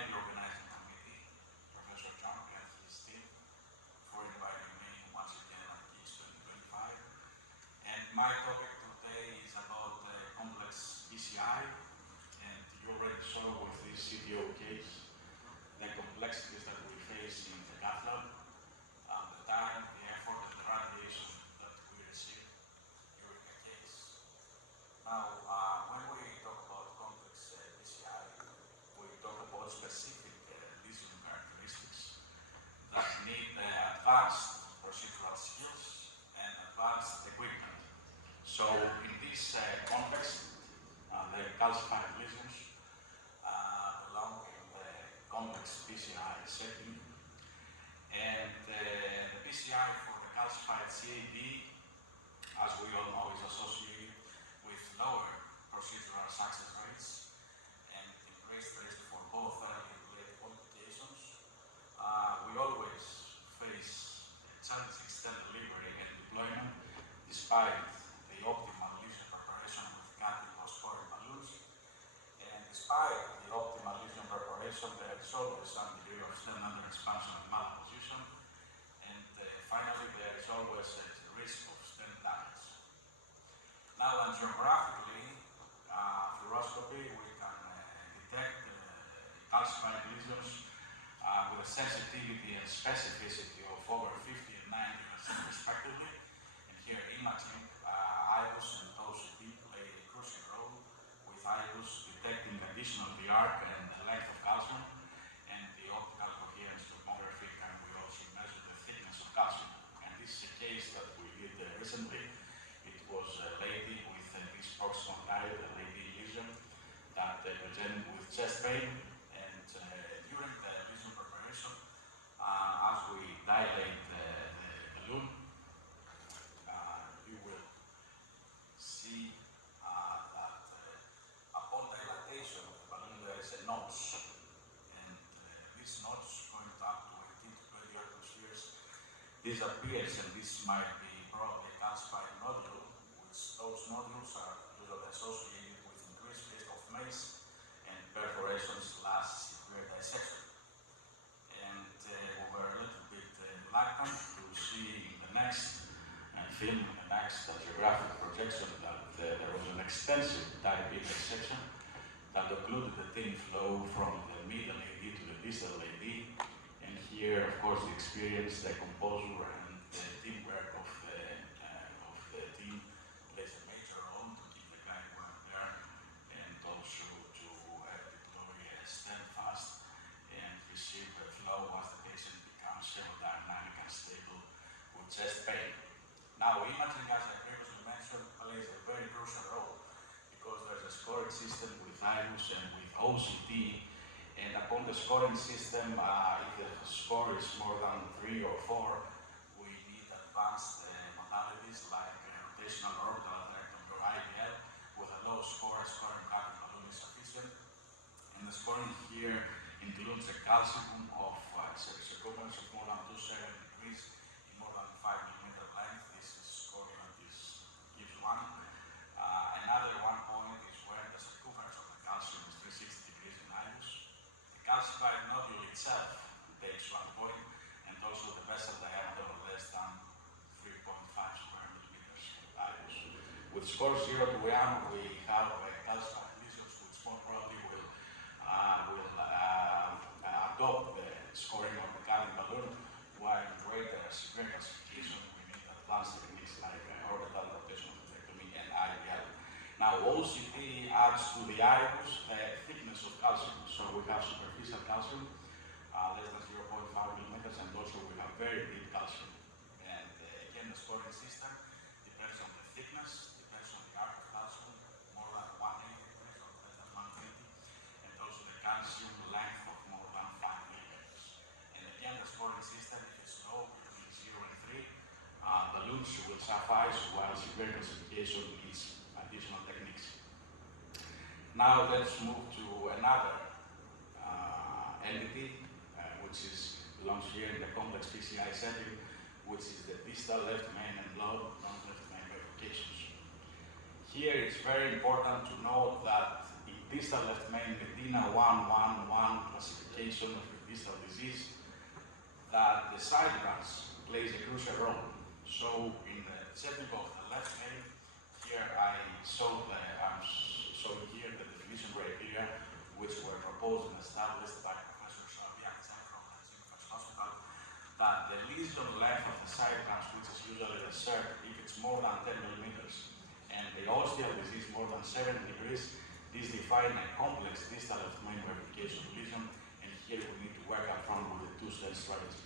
and the organizing committee, Professor John and his team, for inviting me once again on GIGS 2025. And my topic today is about complex PCI, and you already saw with this CTO case the complexities that we face in the cath lab, the time, the effort, and the radiation that we receive during a case. Now, when we talk about complex PCI, we talk about specific lesion characteristics that need advanced procedural skills and advanced equipment. So, in this context, the calcified lesions belong in the complex PCI setting, and the PCI for the calcified CAD, as we all know, is associated with lower procedural success rates and increased risk for both early and late complications. We always face challenging stent delivery and deployment despite the optimal lesion preparation with cutting or scoring balloons. And despite the optimal lesion preparation, there is always some degree of stent under expansion and malposition. And finally, there is always a risk of stent damage. Now, angiographically, fluoroscopy, we can detect calcified lesions with a sensitivity and specificity of over 50 and 90% respectively. And here, imaging, IVUS and OCT play a crucial role, with IVUS detecting the addition of the arc and the length of calcium, and the optical coherence tomography, and we also measure the thickness of calcium. And this is a case that we did recently. It was a lady with this proximal type, a lady lesion, that presented with chest pain, and during the lesion preparation, as we dilate the balloon, you will see that upon dilatation of the balloon, there is a notch, and this notch, going up to 18 to 20 atmospheres, disappears, and this might be probably a calcified nodule, which those nodules are usually associated with increased risk of MACE and perforation/severe dissection. And we were a little bit reluctant to see in the next film, in the next geographic projection, that there was an extensive type B dissection that occluded the thin flow from the middle AD to the distal AD. And here, of course, the experience, the composure, and the teamwork of the team plays a major role to keep the guy there, and also to deploy a stent fast and receive the flow as the patient becomes hemodynamic and stable with chest pain. Now, imaging, as I previously mentioned, plays a very crucial role, because there's a scoring system with IVUS and with OCT, and upon the scoring system, if the score is more than 3 or 4, we need advanced modalities like rotational orbital atherectomy or IVL. With a low score, a scoring cutting balloon is sufficient, and the scoring here includes a calcium of circumference of more than 2.7 degrees in more than 5 millimeter length. This is scoring that gives 1. Another 1 point is where the circumference of the calcium is 360 degrees in IVUS. The calcified nodule itself takes 1 point, and also the vessel diameter of less than 3.5 square millimeters IVUS. With score 0 to 1, we have calcified lesions which more probably will adopt the scoring of the cutting balloon, while in greater severe calcification, we need advanced techniques like orbital rotational atherectomy and IVL. Now, OCT adds to the IVUS the thickness of calcium. So we have superficial calcium, less than 0.5 millimeters, and also we have very deep calcium. And again, the scoring system depends on the thickness, depends on the arc of calcium, more than 180 degrees or less than 120, and also the calcium length of more than 5 millimeters. And again, the scoring system, if it's low, between 0 and 3, balloons will suffice, while severe calcification needs additional techniques. Now let's move to another entity, which belongs here in the complex PCI setting, which is the distal left main and low non-left main bifurcations. Here it's very important to note that in distal left main Medina 111 classification of distal disease, that the side branch plays a crucial role. So in the setting of the left main, here I'm showing here the definition criteria which were proposed and established by Professor Γκόγκας MD from the Σύμπλοκη Hospital, that the lesion length of the side branch, which is usually the SERT, if it's more than 10 millimeters, and the ostial disease more than 7 degrees, this defines a complex distal left main verification lesion, and here we need to work up front with the two-stent strategy.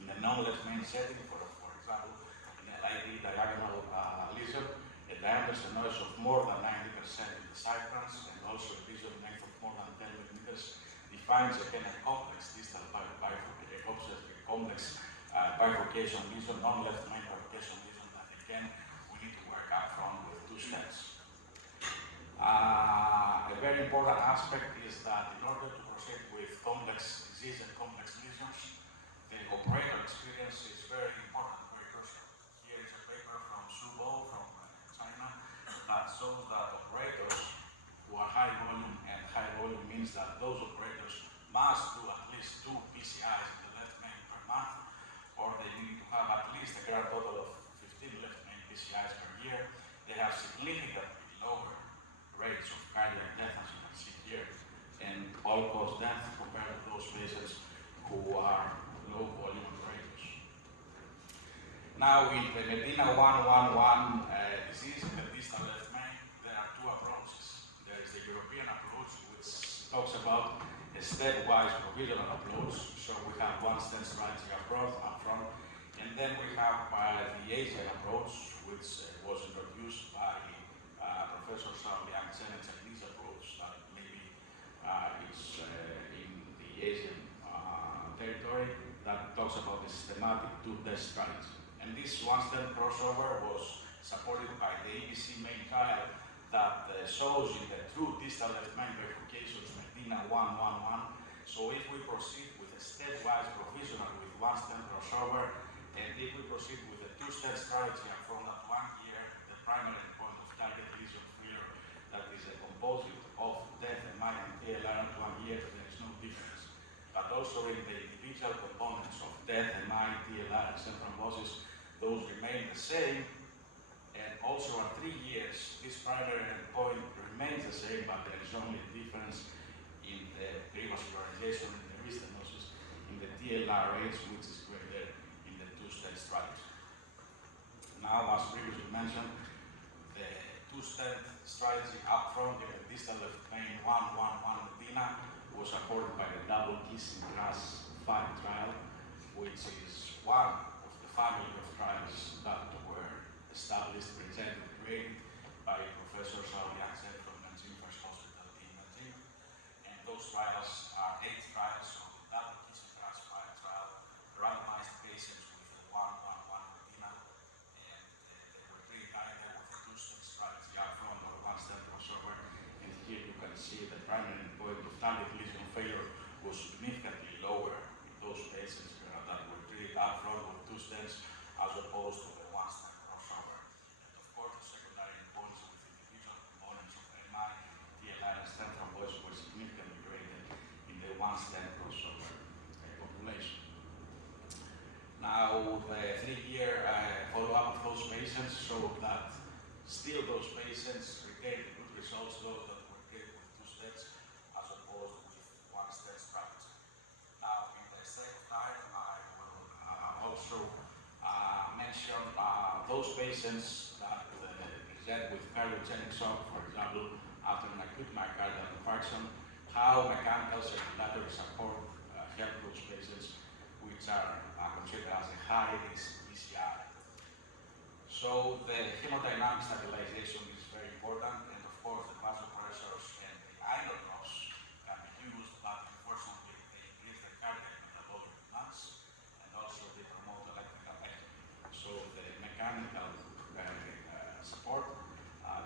In the non-left main setting, for example, in a LID diagonal lesion, a diameter stenosis of more than 90% in the side branch, and also a lesion length of more than 10 millimeters, defines again a complex distal bifurcation lesion, non-left main bifurcation lesion, that again we need to work up front with two stents. A very important aspect is that in order to proceed with complex disease and complex lesions, the operator experience is very important, very crucial. Here is a paper from Bo from China that shows that operators who are high volume, and high volume means that those operators must do at least 2 PCIs in the left main per month, or they need to have at least a grand total of 15 left main PCIs per year. They have significantly lower rates of cardiac death, as you can see here, and all-cause death compared to those patients who are low volume operators. Now, in the Medina 111 disease, in the distal left main, there are 2 approaches. There is the European approach, which talks about a stepwise provisional approach. So we have one stent strategy up front, and then we have the Asian approach, which was introduced by Professor Liang Chen, a Chinese approach that maybe is in the Asian territory, that talks about the systematic two-test strategy. And this one-stent crossover was supported by the ABC main trial that shows in the true distal left main verifications Medina 111. So if we proceed with a stepwise provisional with one-stent crossover, and if we proceed with a two-stent strategy up front at 1 year, the primary endpoint of target lesion failure, that is a composite of death, MI, and TLR at 1 year, there is no difference. But also in the individual components of death, MI, TLR, and stent thrombosis, those remain the same. And also at 3 years, this primary endpoint remains the same, but there is only a difference in the revascularization and the restenosis in the TLR rates, which is greater in the two-stent strategy. Now, as previously mentioned, the two-stent strategy up front in the distal left main 111 Medina was supported by the double kissing class 5 trial, which is one of the family of trials that were established, presented, created by Professor Liang Chen from Nanjing First Hospital in Nanjing. And those trials are 8 trials of the double kissing class 5 trial, randomized patients with the 111 Medina, and they were treated either with a two-stent strategy up front or one-stent crossover. And here you can see the primary endpoint of target lesion failure was significantly lower in those patients that were treated up front with 2 stents as opposed to the one-stent crossover. And of course, the secondary endpoints with individual components of MI, TLR, and stent thrombosis were significantly greater in the one-stent crossover population. Now, the 3-year follow-up of those patients showed that still those patients retained good results, those that were treated with 2 stents as opposed with one-stent strategy. Now, in the sake of time, I will also mention those patients that present with cardiogenic shock, for example, after an acute myocardial infarction, how mechanical circulatory support help those patients which are considered as a high-risk PCI. So the hemodynamic stabilization is very important, and of course the vasopressors and the idle drops can be used, but unfortunately they increase the cardiac metabolic demands, and also they promote electrical activity. So the mechanical support,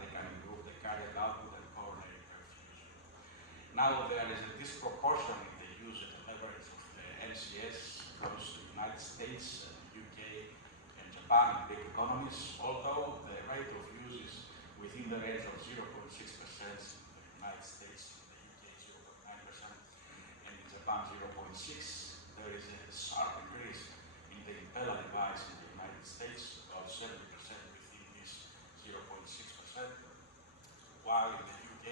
they can improve the cardiac output and coronary perfusion. Now there is a disproportion in the use and the leverage of the MCS across the United States, UK, and Japan, big economies, although the rate of use is within the range of 0.6% United States, in the UK 0.9%, and in Japan 0.6%. There is a sharp increase in the impeller device in the United States, about 70% within this 0.6%, while in the UK,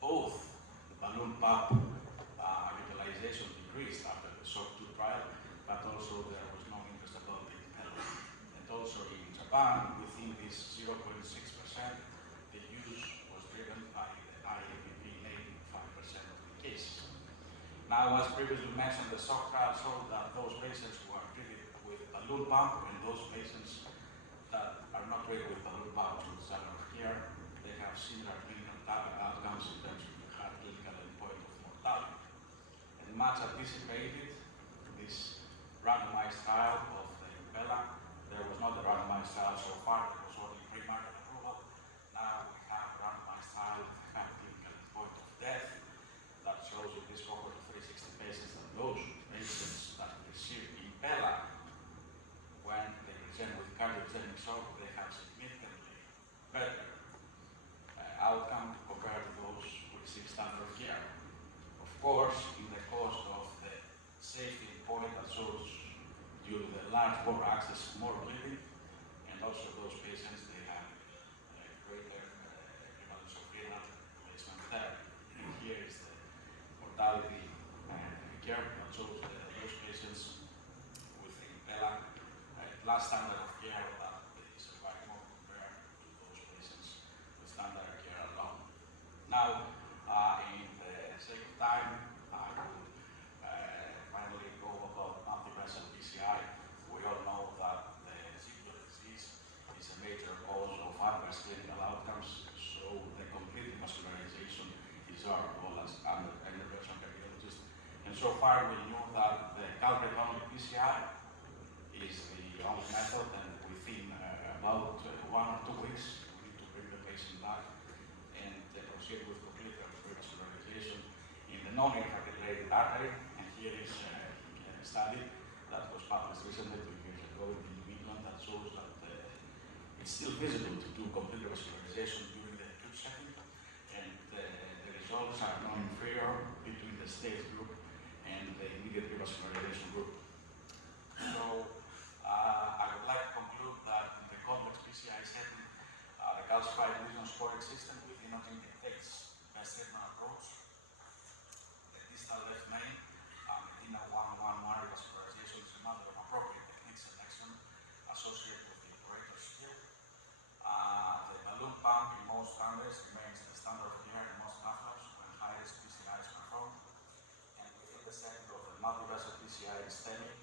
both the balloon pump utilization decreased after the SOC 2 trial, but also there was no interest about the impeller. And also in Japan, within this 0.6%, the use was driven by the IAPP in 85% of the cases. Now, as previously mentioned, the SOC trial showed that those patients who are treated with balloon pump and those patients that are not treated with balloon pump to standard of care, they have similar clinical outcomes in terms of the hard clinical endpoint of mortality. And much anticipated, this randomized trial of the impeller, there was not a randomized trial so far, there was only pre-market approval. Now we have a randomized trial with a hard clinical endpoint of death that shows in this cohort of 360 patients that those patients that receive impeller, when they present with cardiogenic shock, they have significantly better outcome compared to those who receive standard of care. Of course, in the cost of the safety point that shows due to the large bore access, more bleeding, and also those patients, they have greater prevalence of renal replacement therapy. And here is the mortality curve that shows those patients with impeller last standard of care that they survive more compared to those patients with standard of care alone. Now, in the sake of time, I will finally go about multi-vessel PCI. We all know that the Símbolo disease is a major cause of adverse clinical outcomes, so the complete vascularization is our goal as intervention cardiologist. And so far, we know that the culprit-only PCI is the only method, and within about 1 or 2 weeks, we need to bring the patient back and proceed with complete revascularization in the non-infiltrated artery. And here is a study that was published recently, 2 years ago, in New England, that shows that it's still feasible to do complete revascularization during the acute setting, and the results are non-inferior between the stage group and the immediate revascularization group. So, I would like to conclude that in the complex PCI setting, the calcified lesion scoring system with imaging dictates best treatment approach. The distal left main, Medina 111 revascularization is a matter of appropriate technique selection associated with the operator's skill. The balloon pump in most standards remains the standard of care in most methods when high-risk PCI is performed. And within the setting of the multi-vessel PCI in STEMI,